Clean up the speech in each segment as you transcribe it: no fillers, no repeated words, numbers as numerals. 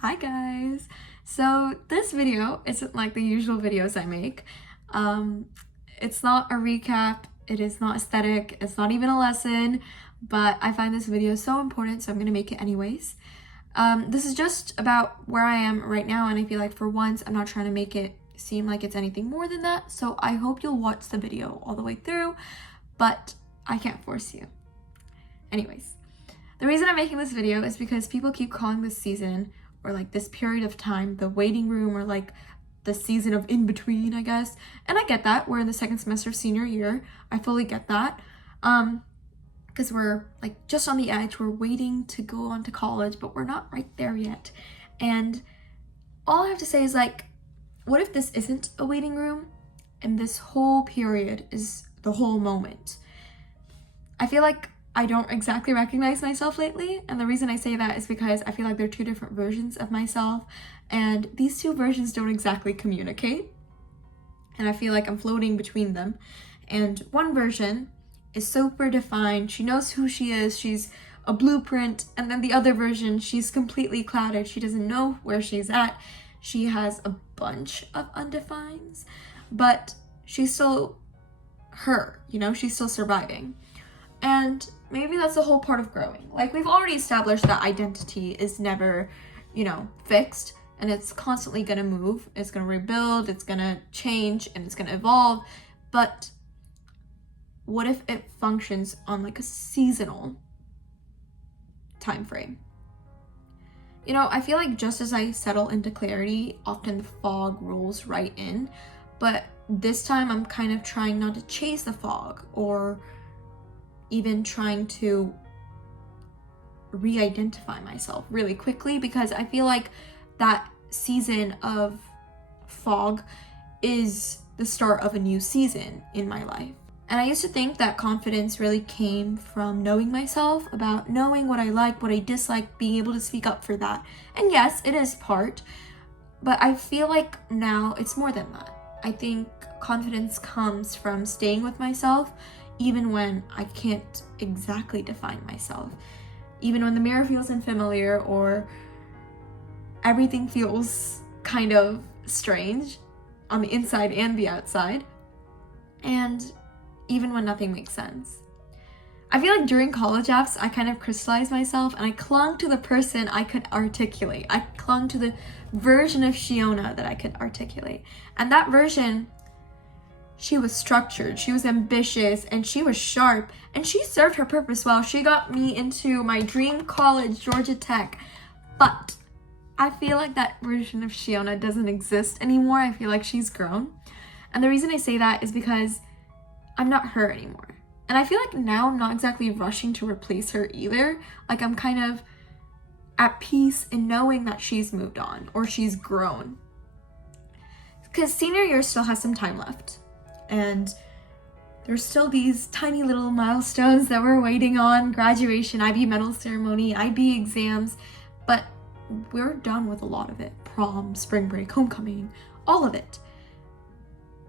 Hi guys! So this video isn't like the usual videos I make. It's not a recap, it is not aesthetic, it's not even a lesson, but I find this video so important, so I'm gonna make it anyways. This is just about where I am right now, and I feel like for once I'm not trying to make it seem like it's anything more than that, so I hope you'll watch the video all the way through, but I can't force you. Anyways, the reason I'm making this video is because people keep calling this season or like this period of time the waiting room, or like the season of in between, I guess. And I get that. We're in the second semester of senior year. I fully get that. Because we're like just on the edge. We're waiting to go on to college, but we're not right there yet. And all I have to say is, like, what if this isn't a waiting room and this whole period is the whole moment? I feel like I don't exactly recognize myself lately, and the reason I say that is because I feel like they're two different versions of myself, and these two versions don't exactly communicate, and I feel like I'm floating between them. And one version is super defined, she knows who she is, she's a blueprint, and then the other version, she's completely clouded, she doesn't know where she's at, she has a bunch of undefines, but she's still her, you know, she's still surviving. And maybe that's the whole part of growing. Like, we've already established that identity is never, fixed, and it's constantly gonna move, it's gonna rebuild, it's gonna change, and it's gonna evolve. But what if it functions on like a seasonal time frame? I feel like just as I settle into clarity, often the fog rolls right in, but this time I'm kind of trying not to chase the fog, or even trying to re-identify myself really quickly, because I feel like that season of fog is the start of a new season in my life. And I used to think that confidence really came from knowing myself, about knowing what I like, what I dislike, being able to speak up for that. And yes, it is part, but I feel like now it's more than that. I think confidence comes from staying with myself, even when I can't exactly define myself. Even when the mirror feels unfamiliar, or everything feels kind of strange on the inside and the outside. And even when nothing makes sense. I feel like during college apps, I kind of crystallized myself, and I clung to the person I could articulate. I clung to the version of Sheona that I could articulate. And that version, she was structured, she was ambitious, and she was sharp, and she served her purpose well. She got me into my dream college, Georgia Tech. But I feel like that version of Sheona doesn't exist anymore. I feel like she's grown. And the reason I say that is because I'm not her anymore. And I feel like now I'm not exactly rushing to replace her either. Like, I'm kind of at peace in knowing that she's moved on, or she's grown. Because senior year still has some time left. And there's still these tiny little milestones that we're waiting on: graduation, IB medal ceremony, IB exams, but we're done with a lot of it. Prom, spring break, homecoming, all of it.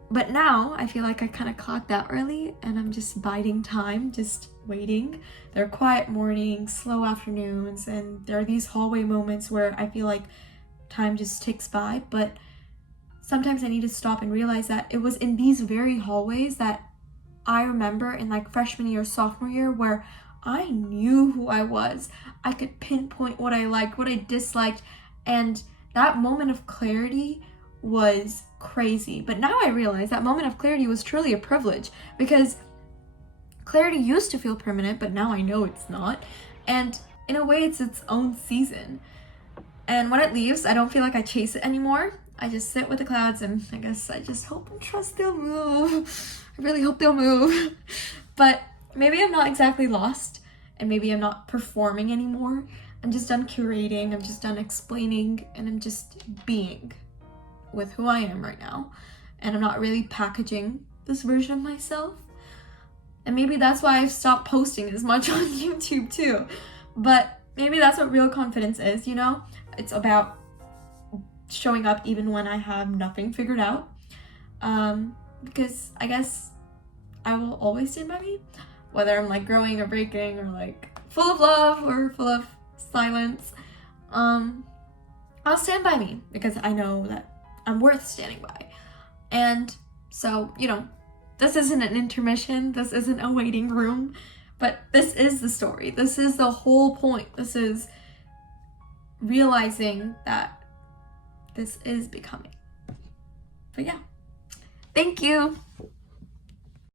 But now I feel like I kind of clocked out early, and I'm just biding time, just waiting. There are quiet mornings, slow afternoons, and there are these hallway moments where I feel like time just ticks by, but sometimes I need to stop and realize that it was in these very hallways that I remember in like freshman year, sophomore year, where I knew who I was. I could pinpoint what I liked, what I disliked, and that moment of clarity was crazy. But now I realize that moment of clarity was truly a privilege, because clarity used to feel permanent, but now I know it's not. And in a way, it's its own season. And when it leaves, I don't feel like I chase it anymore. I just sit with the clouds, and I guess I just hope and trust they'll move. I really hope they'll move. But maybe I'm not exactly lost, and maybe I'm not performing anymore. I'm just done curating, I'm just done explaining, and I'm just being with who I am right now. And I'm not really packaging this version of myself. And maybe that's why I've stopped posting as much on YouTube too. But maybe that's what real confidence is, It's about showing up even when I have nothing figured out. Because I guess I will always stand by me, whether I'm like growing or breaking, or like full of love or full of silence. I'll stand by me because I know that I'm worth standing by. And so, you know, this isn't an intermission, this isn't a waiting room, but this is the story. This is the whole point. This is realizing that this is becoming. But yeah, thank you.